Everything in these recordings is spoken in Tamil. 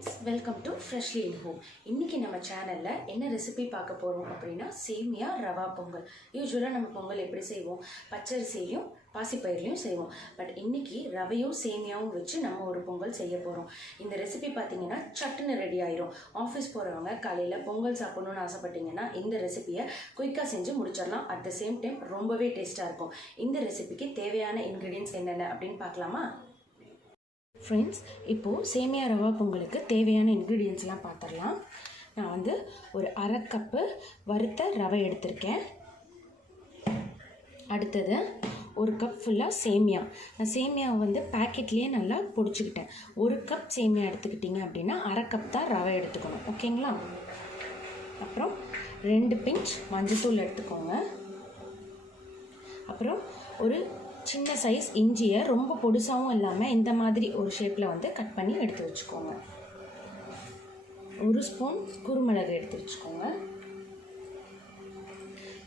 friends, welcome to Freshly in Home. இன்னைக்கு நம்ம சேனல்ல என்ன ரெசிபி பார்க்க போறோம் அப்படினா சேமியா ரவா பொங்கல். யூசுவலா நம்ம பொங்கல் எப்படி செய்வோம்? பச்சரிசியையும் பாசிப்பயிரையும் செய்வோம். பட் இன்னைக்கு ரவையும் சேமியாவும் வச்சு நம்ம ஒரு பொங்கல் செய்ய போறோம். இந்த ரெசிபி பாத்தீங்கன்னா சட்டுன்னு ரெடி ஆயிரும். ஆபீஸ் போறவங்க காலையில பொங்கல் சாப்பிடணும்னு ஆசைப்பட்டீங்கன்னா இந்த ரெசிபியை குயிக்கா செஞ்சு முடிச்சிடலாம். அட் தி சேம் டைம் ரொம்பவே டேஸ்டா இருக்கும். இந்த ரெசிபிக்கு தேவையான இன்கிரிடியன்ட்ஸ் என்னென்ன அப்படின்னு பார்க்கலாமா? ஃப்ரெண்ட்ஸ், இப்போது சேமியா ரவா பொங்கலுக்கு தேவையான இன்க்ரீடியன்ட்ஸ்லாம் பார்த்துடலாம். நான் வந்து ஒரு அரை கப்பு வறுத்த ரவை எடுத்திருக்கேன். அடுத்தது ஒரு கப் ஃபுல்லாக சேமியா. நான் சேமியாவை வந்து பேக்கெட்லேயே நல்லா பொடிச்சுக்கிட்டேன். ஒரு கப் சேமியா எடுத்துக்கிட்டிங்க அப்படின்னா அரை கப் தான் ரவை எடுத்துக்கணும். ஓகேங்களா? அப்புறம் 2 பிஞ்ச் மஞ்சத்தூள் எடுத்துக்கோங்க. அப்புறம் ஒரு சின்ன சைஸ் இஞ்சியை ரொம்ப பொடிசாகவும் இல்லாமல் இந்த மாதிரி ஒரு ஷேப்பில் வந்து கட் பண்ணி எடுத்து வச்சுக்கோங்க. 1 ஸ்பூன் குருமிளகு எடுத்து வச்சுக்கோங்க.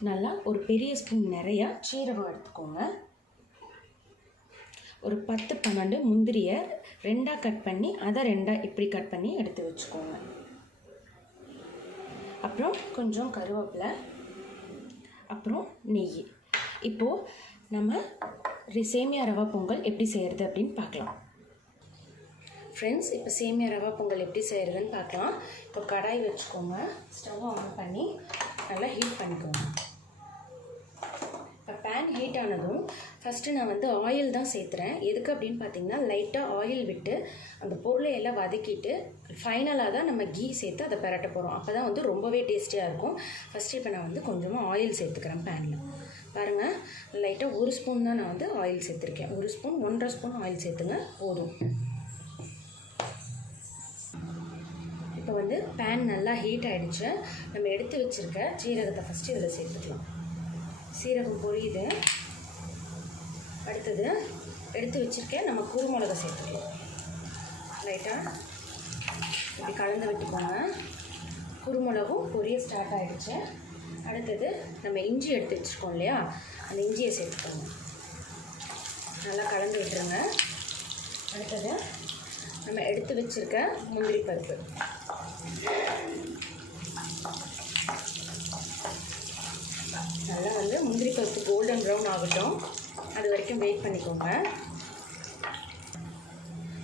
நல்லா ஒரு பெரிய ஸ்பூன் நிறையா சீரகம் எடுத்துக்கோங்க. ஒரு 10-12 முந்திரியை 2ஆக கட் பண்ணி அதை 2ஆக இப்படி கட் பண்ணி எடுத்து வச்சுக்கோங்க. அப்புறம் கொஞ்சம் கருவேப்பிலை, அப்புறம் நெய். இப்போது நம்ம சேமியா ரவா பொங்கல் எப்படி செய்கிறது அப்படின்னு பார்க்கலாம். ஃப்ரெண்ட்ஸ், இப்போ சேமியா ரவா பொங்கல் எப்படி செய்கிறதுன்னு பார்க்கலாம். இப்போ கடாய் வச்சுக்கோங்க. ஸ்டவ் ஆன் பண்ணி நல்லா ஹீட் பண்ணிக்கோங்க. இப்போ பேன் ஹீட் ஆனதும் ஃபஸ்ட்டு நான் வந்து ஆயில் தான் சேர்த்துறேன். எதுக்கு அப்படின்னு பார்த்தீங்கன்னா லைட்டாக ஆயில் விட்டு அந்த பொருளை எல்லாம் வதக்கிட்டு ஃபைனலாக தான் நம்ம கீ சேர்த்து அதை பரட்ட போகிறோம். அப்போ தான் வந்து ரொம்பவே டேஸ்டியாக இருக்கும். ஃபஸ்ட்டு இப்போ நான் வந்து கொஞ்சமாக ஆயில் சேர்த்துக்கிறேன் பேனில். பாருங்கள், லைட்டாக 1 ஸ்பூன் தான் நான் வந்து ஆயில் சேர்த்துருக்கேன். 1 ஸ்பூன் 1.5 ஸ்பூன் ஆயில் சேர்த்துங்க போதும். இப்போ வந்து பேன் நல்லா ஹீட் ஆகிடுச்சு. நம்ம எடுத்து வச்சுருக்க சீரகத்தை ஃபஸ்ட்டு இதில் சேர்த்துக்கலாம். சீரகம் பொரியுது. அடுத்தது எடுத்து வச்சுருக்கேன் நம்ம குருமிளகை சேர்த்துக்கலாம். லைட்டாக இப்படி கலந்து விட்டுக்கோங்க. குருமிளகும் பொரிய ஸ்டார்ட் ஆகிடுச்சு. அடுத்தது நம்ம இஞ்சி எடுத்து வச்சுருக்கோம் இல்லையா, அந்த இஞ்சியை சேர்த்துக்கோங்க. நல்லா கலந்து விட்டுருங்க. அடுத்தது நம்ம எடுத்து வச்சுருக்க முந்திரி பருப்பு. நல்லா வந்து முந்திரி பருப்பு கோல்டன் ப்ரௌன் ஆகட்டும், அது வரைக்கும் வெயிட் பண்ணிக்கோங்க.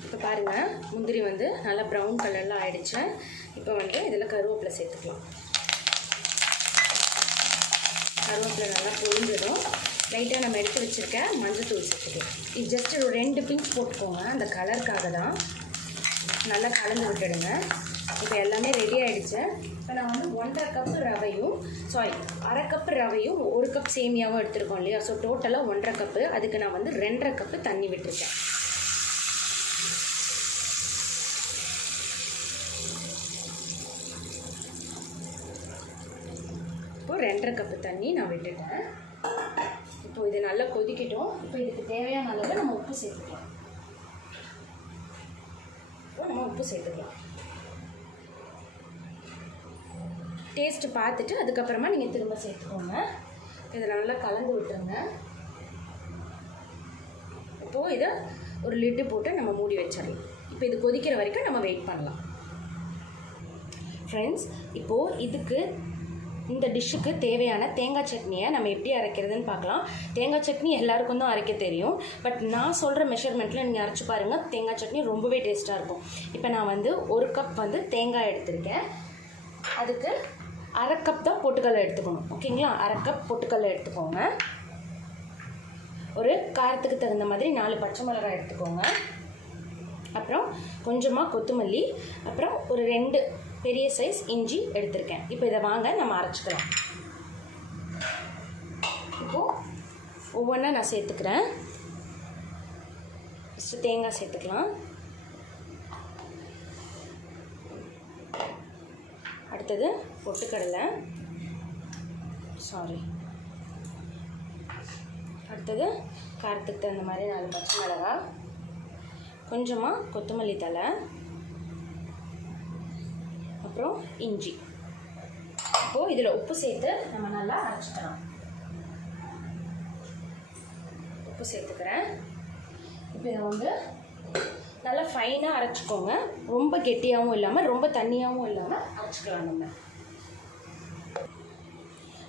இப்போ பாருங்கள், முந்திரி வந்து நல்லா ப்ரௌன் கலரில் ஆகிடுச்சு. இப்போ வந்து இதில் கருவேப்பிலை சேர்த்துக்கலாம். கருவேப்பிலை நல்லா பொரிஞ்சதும் லைட்டாக நம்ம எடுத்து வச்சுருக்க மஞ்சத்தூள் சேர்த்துக்கலாம். இது ஜஸ்ட் ஒரு 2 பிஞ்ச் போட்டுக்கோங்க, அந்த கலருக்காக தான். நல்லா கலந்து விட்டுடுங்க. இப்போ எல்லாமே ரெடி ஆகிடுச்சு. இப்போ நான் வந்து 1.5 கப்பு ரவையும் அரை கப்பு ரவையும் 1 கப் சேமியாவும் எடுத்துருக்கோம் இல்லையா. ஸோ டோட்டலாக 1.5 கப்பு. அதுக்கு நான் வந்து 2.5 கப்பு தண்ணி விட்டுருக்கேன். இப்போது 2.5 கப்பு தண்ணி நான் விட்டுட்டேன். இப்போ இது நல்லா கொதிக்கட்டும். இப்போ இதுக்கு தேவையான அளவு நம்ம உப்பு சேர்த்துக்கலாம். இப்போ நம்ம உப்பு சேர்த்துக்கலாம். டேஸ்ட்டு பார்த்துட்டு அதுக்கப்புறமா நீங்கள் திரும்ப சேர்த்துக்கோங்க. இதை நல்லா கலந்து விட்டுருங்க. இப்போது இதை ஒரு லிட்டு போட்டு நம்ம மூடி வச்சிடலாம். இப்போ இது கொதிக்கிற வரைக்கும் நம்ம வெயிட் பண்ணலாம். ஃப்ரெண்ட்ஸ், இப்போது இந்த டிஷ்ஷுக்கு தேவையான தேங்காய் சட்னியை நம்ம எப்படி அரைக்கிறதுன்னு பார்க்கலாம். தேங்காய் சட்னி எல்லாருக்கும் தான் அரைக்க தெரியும். பட் நான் சொல்கிற மெஷர்மெண்ட்டில் நீங்கள் அரைச்சி பாருங்கள். தேங்காய் சட்னி ரொம்பவே டேஸ்ட்டாக இருக்கும். இப்போ நான் வந்து 1 கப் வந்து தேங்காய் எடுத்திருக்கேன். அதுக்கு அரை கப் தான் பொட்டுக்கடலை எடுத்துக்கணும். ஓகேங்களா? அரை கப் பொட்டுக்கடலை எடுத்துக்கோங்க. ஒரு காரத்துக்கு தகுந்த மாதிரி 4 பச்சைமிளகாய் எடுத்துக்கோங்க. அப்புறம் கொஞ்சமாக கொத்தமல்லி, அப்புறம் ஒரு 2 பெரிய சைஸ் இஞ்சி எடுத்திருக்கேன். இப்போ இதை வாங்க நம்ம அரைச்சிக்கலாம். இப்போது ஒவ்வொன்றா நான் சேர்த்துக்கிறேன். ஃபஸ்ட்டு தேங்காய் சேர்த்துக்கலாம். அடுத்தது பொட்டுக்கடலை, அடுத்தது காரத்துக்கு தகுந்த மாதிரி 4 பச்சை மிளகாய், கொஞ்சமாக கொத்தமல்லி தழை, அப்புறம் இஞ்சி. இப்போது இதில் உப்பு சேர்த்து நம்ம நல்லா அரைச்சிக்கலாம். உப்பு சேர்த்துக்கிறேன். இப்போ இதை வந்து நல்லா ஃபைனாக அரைச்சிக்கோங்க. ரொம்ப கெட்டியாகவும் இல்லாமல் ரொம்ப தண்ணியாகவும் இல்லாமல் அரைச்சிக்கலாம் நம்ம.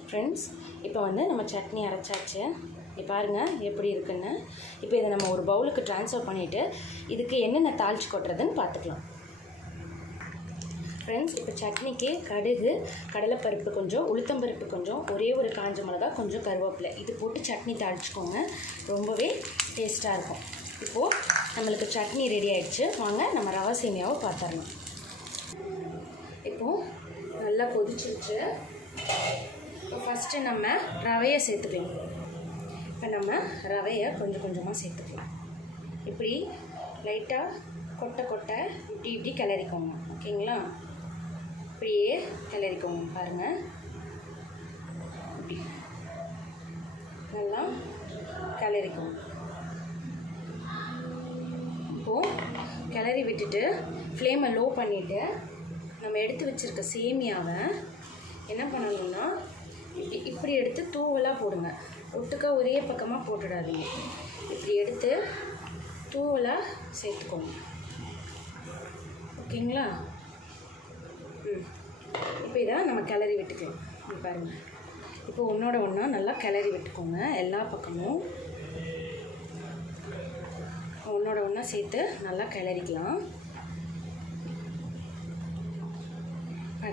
ஃப்ரெண்ட்ஸ், இப்போ வந்து நம்ம சட்னி அரைச்சாச்சு. இப்போ பாருங்கள் எப்படி இருக்குன்னு. இப்போ இதை நம்ம ஒரு பவுலுக்கு ட்ரான்ஸ்ஃபர் பண்ணிவிட்டு இதுக்கு என்னென்ன தாளித்து கொட்டுறதுன்னு பார்த்துக்கலாம். ஃப்ரெண்ட்ஸ், இப்போ சட்னிக்கு கடுகு, கடலைப்பருப்பு கொஞ்சம், உளுத்தம்பருப்பு கொஞ்சம், ஒரே ஒரு காஞ்ச மிளகா, கொஞ்சம் கருவேப்பிலை இது போட்டு சட்னி தாளிச்சிக்கோங்க. ரொம்பவே டேஸ்ட்டாக இருக்கும். இப்போது நம்மளுக்கு சட்னி ரெடி ஆகிடுச்சு. வாங்க நம்ம ரவா சேமியாவை பார்த்துடலாம். இப்போது நல்லா கொதிச்சிருச்சு. இப்போ ஃபஸ்ட்டு நம்ம ரவையை சேர்த்துக்கலாம். இப்போ நம்ம ரவையை கொஞ்சம் கொஞ்சமாக சேர்த்துக்கலாம். இப்படி லைட்டாக கொட்டை கொட்டை இப்படி கிளறிக்கோங்க. ஓகேங்களா? இப்படியே கிளறிக்கோங்க. பாருங்கள், இப்படி நல்லா கிளறிக்கோங்க. இப்போது கிளறி விட்டுட்டு ஃப்ளேமை லோ பண்ணிவிட்டு நம்ம எடுத்து வச்சுருக்க சேமியாவை என்ன பண்ணணும்னா இப்படி எடுத்து தூவலாக போடுங்க. ஒட்டுக்கா ஒரே பக்கமாக போட்டுடாதீங்க. இப்படி எடுத்து தூவலாக சேர்த்துக்கோங்க. ஓகேங்களா? இப்போ இதை நம்ம கிளறி விட்டுக்கலாம். பாருங்கள், இப்போ ஒன்றோட ஒன்றா நல்லா கிளறி விட்டுக்கோங்க. எல்லா பக்கமும் ஒன்றோட ஒன்றா சேர்த்து நல்லா கிளறிக்கலாம்.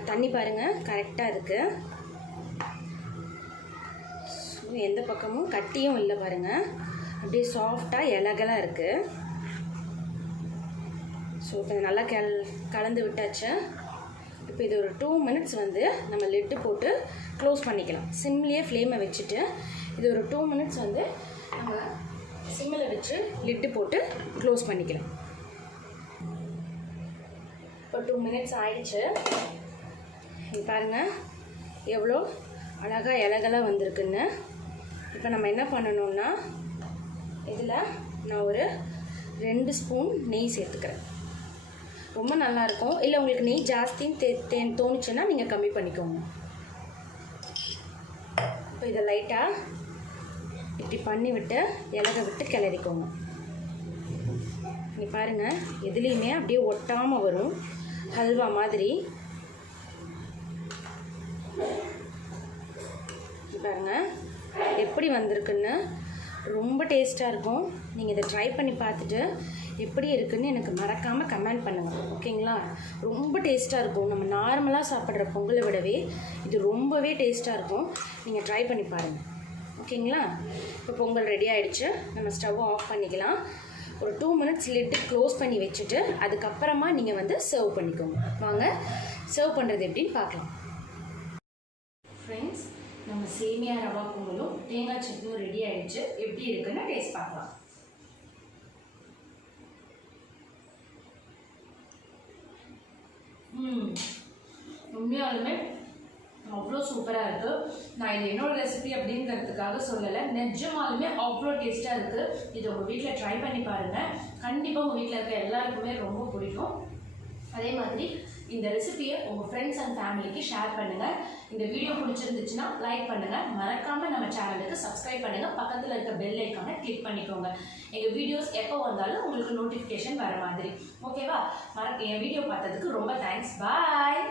தண்ணி பாருங்கள் கரெக்டாக இருக்குது. எந்த பக்கமும் கட்டியும் இல்லை பாருங்கள். அப்படியே சாஃப்டாக இலகலாக இருக்குது. ஸோ இப்போ நல்லா கலந்து விட்டாச்சு. இப்போ இது ஒரு 2 மினிட்ஸ் வந்து நம்ம லிட்டு போட்டு க்ளோஸ் பண்ணிக்கலாம். சிம்லேயே ஃப்ளேமை வச்சுட்டு இது ஒரு 2 மினிட்ஸ் வந்து நம்ம சிம்மில் வச்சு லிட்டு போட்டு க்ளோஸ் பண்ணிக்கலாம். இப்போ 2 மினிட்ஸ் ஆயிடுச்சு. பாருங்கள் எவ்வளோ அழகாக இலகலாக வந்திருக்குன்னு. இப்போ நம்ம என்ன பண்ணணும்னா இதில் நான் ஒரு 2 ஸ்பூன் நெய் சேர்த்துக்கிறேன். ரொம்ப நல்லாயிருக்கும். இல்லை உங்களுக்கு நெய் ஜாஸ்தின்னு தோணுச்சுன்னா நீங்கள் கம்மி பண்ணிக்கோங்க. இப்போ இதை லைட்டாக இப்படி பண்ணி விட்டு இலக விட்டு கிளறிக்கோங்க. நீ பாருங்கள் எதுலேயுமே அப்படியே ஒட்டாமல் வரும், ஹல்வா மாதிரி. பாருங்கள் எப்படி வந்திருக்குன்னு. ரொம்ப டேஸ்ட்டாக இருக்கும். நீங்கள் இதை ட்ரை பண்ணி பார்த்துட்டு எப்படி இருக்குன்னு எனக்கு மறக்காமல் கமெண்ட் பண்ணுங்கள். ஓகேங்களா? ரொம்ப டேஸ்ட்டாக இருக்கும். நம்ம நார்மலாக சாப்பிட்ற பொங்கலை விடவே இது ரொம்பவே டேஸ்ட்டாக இருக்கும். நீங்கள் ட்ரை பண்ணி பாருங்கள். ஓகேங்களா? இப்போ பொங்கல் ரெடி ஆகிடுச்சு. நம்ம ஸ்டவ்வை ஆஃப் பண்ணிக்கலாம். ஒரு 2 மினிட்ஸ் லிட்டு க்ளோஸ் பண்ணி வச்சுட்டு அதுக்கப்புறமா நீங்கள் வந்து சர்வ் பண்ணிக்கோங்க. வாங்க சர்வ் பண்ணுறது எப்படின்னு பார்க்கலாம். ஃப்ரெண்ட்ஸ், நம்ம சேமியா ரவா பொங்கலும் தேங்காய் சட்னியும் ரெடி ஆகிடுச்சு. எப்படி இருக்குன்னு டேஸ்ட் பார்க்கலாம். உண்மையாலுமே அவ்வளோ சூப்பராக இருக்குது. நான் இது என்னோட ரெசிபி அப்படிங்கிறதுக்காக சொல்லலை, நிஜமாலுமே அவ்வளோ டேஸ்ட்டாக இருக்குது. இது உங்கள் வீட்டில் ட்ரை பண்ணி பாருங்கள். கண்டிப்பாக உங்கள் வீட்டில் இருக்க எல்லாருக்குமே ரொம்ப பிடிக்கும். அதே மாதிரி இந்த ரெசிபியை உங்கள் ஃப்ரெண்ட்ஸ் அண்ட் ஃபேமிலிக்கு ஷேர் பண்ணுங்கள். இந்த வீடியோ பிடிச்சிருந்துச்சுன்னா லைக் பண்ணுங்கள். மறக்காமல் நம்ம சேனலுக்கு சப்ஸ்கிரைப் பண்ணுங்கள். பக்கத்தில் இருக்க பெல் ஐக்கானை கிளிக் பண்ணிக்கோங்க. எங்கள் வீடியோஸ் எப்போ வந்தாலும் உங்களுக்கு நோட்டிஃபிகேஷன் வர மாதிரி. ஓகேவா? என் வீடியோ பார்த்ததுக்கு ரொம்ப தேங்க்ஸ். பாய்.